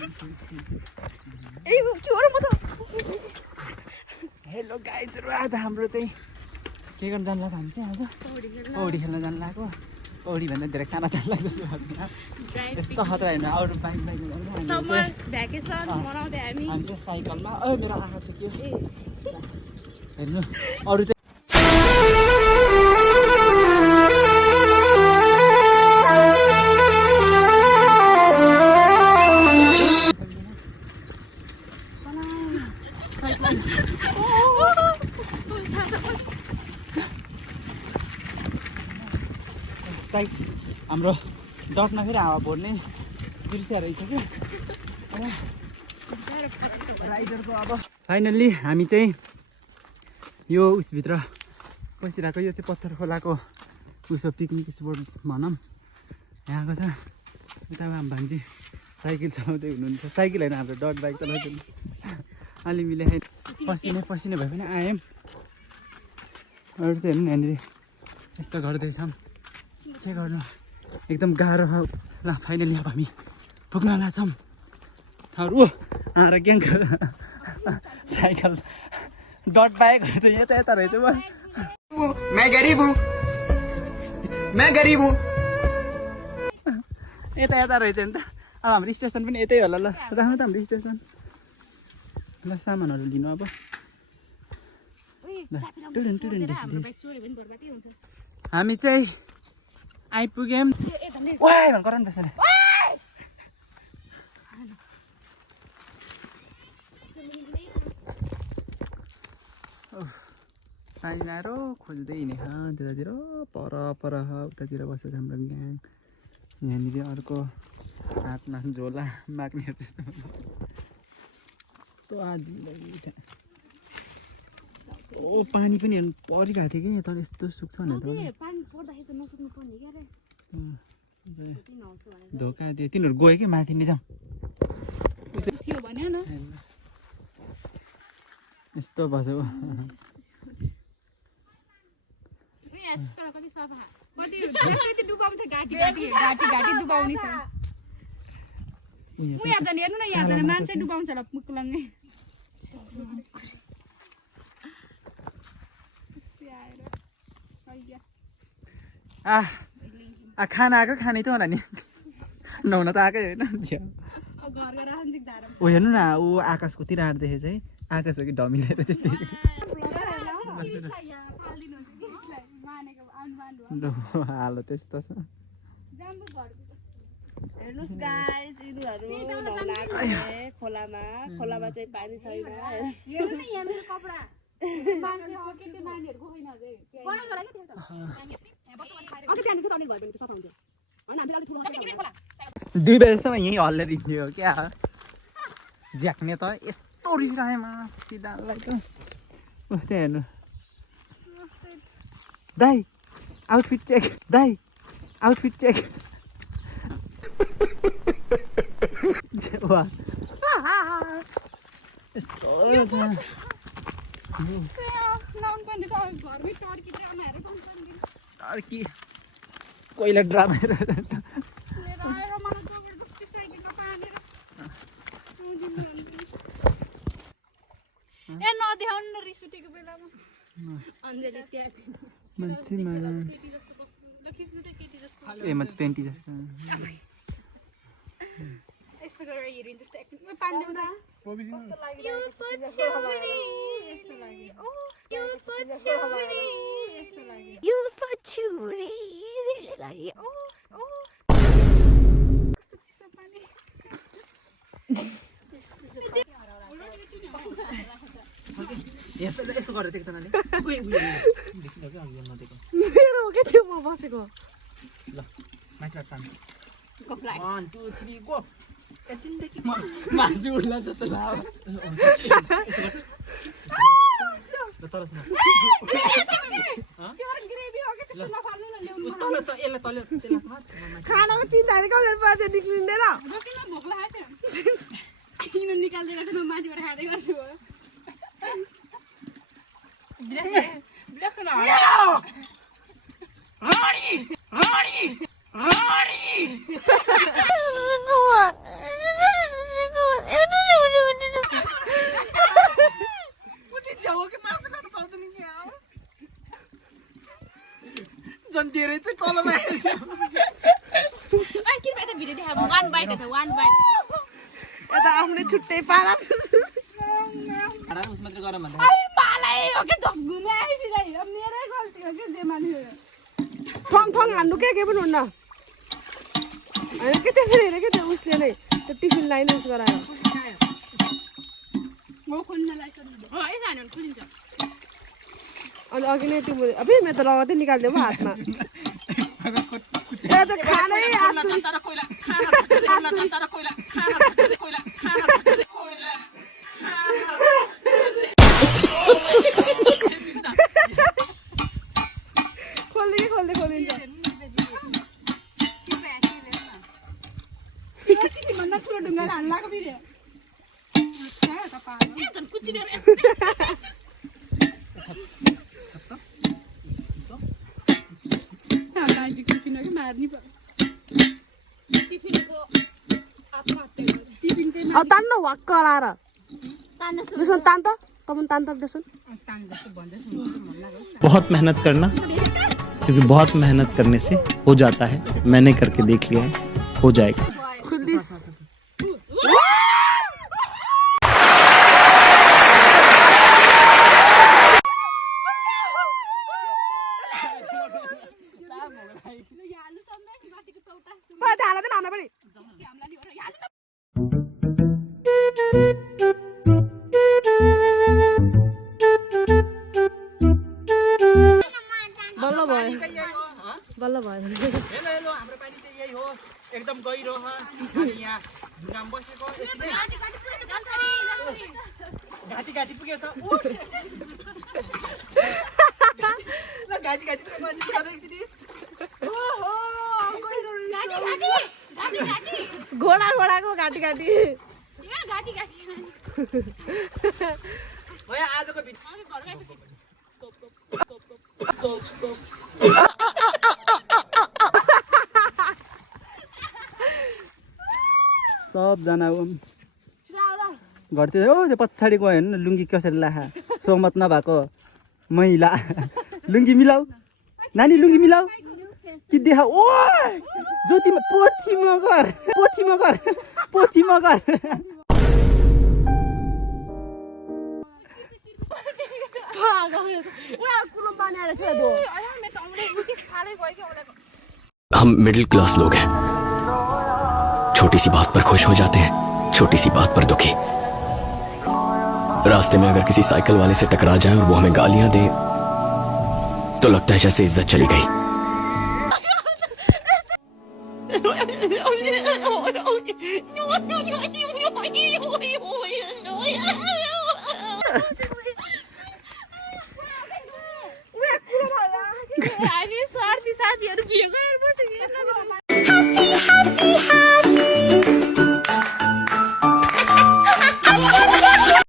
hello गाइजहरु आज हाम्रो चाहिँ के गर्न जानु लाग्यो हामी चाहिँ आज पौडी खेल्न जानु लाग्यो पौडी भन्दा धेरै खाना जानु लाग्यो जस्तो लाग्छ यस्तो खतरा होइन अरू बाइक समर भ्याकेसन मनाउँदै हामी चाहिँ साइकलमा मेरो आँखा छ के हेर्नु अरू चाहिँ साइड हाम्रो डटमा फेरि हावा भर्ने दृश्य रहेछ कि राइडरको अब फाइनल्ली हामी चाहिँ यो उसभित्र पसिरहेको यो चाहिँ पत्थर खोलाको उसो पिकनिक स्पोट भनौँ यहाँको छ यता हाम्रो भान्जी साइकल चलाउँदै हुनुहुन्छ साइकल होइन हाम्रो डट बाइक चलाउँदै अलि मिलाइ पसिने भए पनि आयौँ अरू चाहिँ हेर्नु यहाँनिर यस्तो गर्दैछौँ के गर्नु एकदम गाह्रो ल फाइनली अब हामी पुग्न लाग्छौँ ठाउँहरू आएर ग्याङ साइकल डट बाइकहरू त यता रहेछ मैं गरीब हूँ यता रहेछ नि त अब हाम्रो स्टेसन पनि यतै होला ल राख्नु त हाम्रो स्टेसन ल सामानहरू लिनु अब हामी चाहिँ आइपुग्यौँ वाइ भन गराउनु पर्छ नि पानी लाएर खोज्दै हिँडेको त्यतातिर पर उतातिर बसेको हाम्रो ग्याङ यहाँनिर अर्को हातमा झोला माग्नेहरू त्यस्तो यस्तो आजिलो ओ पानी पनि हेर्नु परिरहेको थियो कि तर यस्तो सुक्छ नि त धोका दियो तिनीहरू गयो कि माथि नै जाउँ यस्तो बस्यो खाना आएको खाने त होला नि नुहाउन त आएकै होइन ओ हेर्नु न ऊ आकाशको तिर आँट्दाखेरि चाहिँ आकाश हो कि ढमिलेर त्यस्तै हालो त्यस्तो छ हेर्नुस् गाइस यिनीहरु खोलामा चाहिँ पानी छैन हेर्नु न यहाँ मेरो कपडा मान्छे अके त्यो नानीहरुको होइन अझै गयो गरे के थियो अझै त्यहाँ निको तनिल भयो भने त सफा हुन्थ्यो हैन हामी अलि ठुलो 2 बजेसम्म यही हल्लेर हिँड्यो क्या झ्याक्ने त यस्तो रिस राखे मासिदालाई त उस्तै हेर्नु दाइ आउटफिट चेक वाह यस्तो टर्की कोइला ड्रामा ए म 20 जस्तो यस्तो गरेर हेरिन जस्तो एक्टिङ पानी देउरा कस्तो लाग्यो यो पछौडी यस्तो लाग्यो यो पछौडी यस्तो लाग्यो कस्तो चिसो पानी यसो गरेर देख्छ तनाले देखिन के अघि नदेको मेरो हो के त्यो म बसेको ल माथि टान 1 2 3 गो एकछिनदेखि मासु उड्ला जस्तो लाग्यो यसो गर ल तल सुन त्यो ग्रेभी हो के त्यस्तो नफाल्नु न ल्याउनु उस्तो ल त यसले तले त्यसलाई समात खानाको चिन्ता कसरी पर्छ निक्लिँदैन किन भोक लाग्यो किन निकाल्दै गर्छु म माथिबाट खाँदै गर्छु बिलाक्सन रहेछ तलमा Ai किन बेटा भिडियो देखाउ one bite त one bite यता आफ्नै छुट्टै पारा खाना उस मात्र गरम भन्दा ai मलाई हो के धग्गुमै आइदिरै अब मेरै गल्ती हो के जे मान्छे ठङ ठङ हान्नु के पनि हुन्न हैन के त्यसरी हैन के त्यो उसले नै त्यो टिफिन लाइन उस गरायो म खोल्नलाई सन्नु हो यसो हान्यो भने खुलिन्छ अनि अघि नै त्यो अबे म त रगतै निकाल्दियो हातमा ए त खानै तर कोइला खाना तर कोइला खोलिन्छ भन्दा ठुलो ढुङ्गा हाल्नु लाग्यो फेरि ए झन् कुचिने टिफिनको मार्नी टिफिनको टिफिनकै अब तान्न वाक्क गराएर तान्दा त्यसो तान त तमन तान त त्यसो बहुत मेहनत करना क्योंकि बहुत मेहनत करने से हो जाता है मैंने करके देख लिया है हो जाएगा खुल्दिस हाल्नु पनि हाल्नु पनि बल्ल भयो हेलो हाम्रो पानी चाहिँ यही हो एकदम गहिरो छ अनि यहाँ ढुङ्गामा बसेको घाटी घाटी पुगेछ ल घाटी घाटी पुगेको मान्छे पुगेर एकचोटि ओहो गहिरो घोडाको घाटी घाटी घाटी घाटी हो यहाँ आजको भिडियो घर गएपछि सबजना घरतिर हो त्यो पछाडि गयो हेर्नु लुङ्गी कसरी लाखा सोमत नभएको महिला लुङ्गी मिलाऊ नानी लुङ्गी मिलाऊ कि देखा ओ ज्योति पोथी मगर हम मिडिल क्लास लोग हैं छोटी सी बात पर खुश हो जाते हैं छोटी सी बात पर दुखी रास्ते में अगर किसी साइकिल वाले से टकरा जाए और वो हमें गालियां दे तो लगता है जैसे इज्जत चली गई